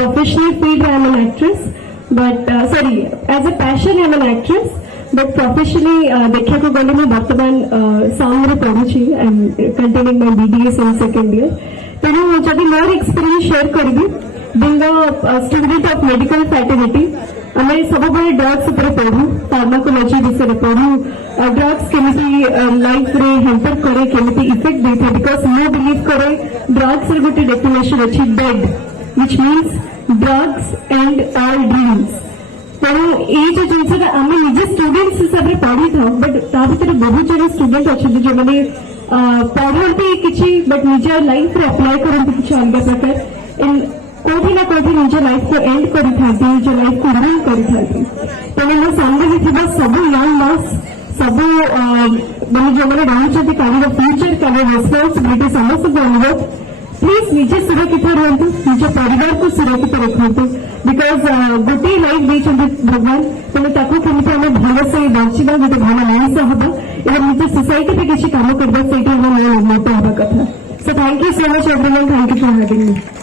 professional field I am an actress, but as a passion I am an actress, but professionally देखा को गले में वर्तमान सामने पढ़ुची I am continuing my BDS in second year. तेणु जब मोर एक्सपीरियंस शेयर करी being a student of medical fraternity आम सब ड्रग्स पढ़ू फार्माकोलोजी विषय पढ़ू ड्रग्स केमी लाइफ रे हेल्पर करे केमी इफेक्ट दे था बिकॉज मु बिलीव करे ड्रग्स गोटे डेफिनेशन अच्छी dead which means drugs and all dreams तेणु ये जो जिनसा आम निजे स्टूडेंट्स हिसाब से पढ़ी था बट ता भर बहुत जन स्टूडेंट अच्छा जो मैंने पढ़ती कि बट निज लाइफ रे अप्लाई करती कि अलग प्रकार कोठी ना कोठी निज लाइफ को एंड करी निज लाइफ को रूल करी तेणु मो सामने भी थी सब यंग लॉस सब मैंने जो मैंने रही कल फ्यूचर कल रेस्पॉन्सिबिलिटी समस्त को अनुरोध प्लीज निजे सुरक्षित रुहतु निज परिवार को सुरक्षित रखु बिकज गोटे लाइफ देते भगवान तेणु ताकू केमी आम भलसे बचा गोटे भल मनीष हम एवं निज सोसाइटी में किसी कम करवा से मोटो हवा कथा so thank you so much everyone thank you for having me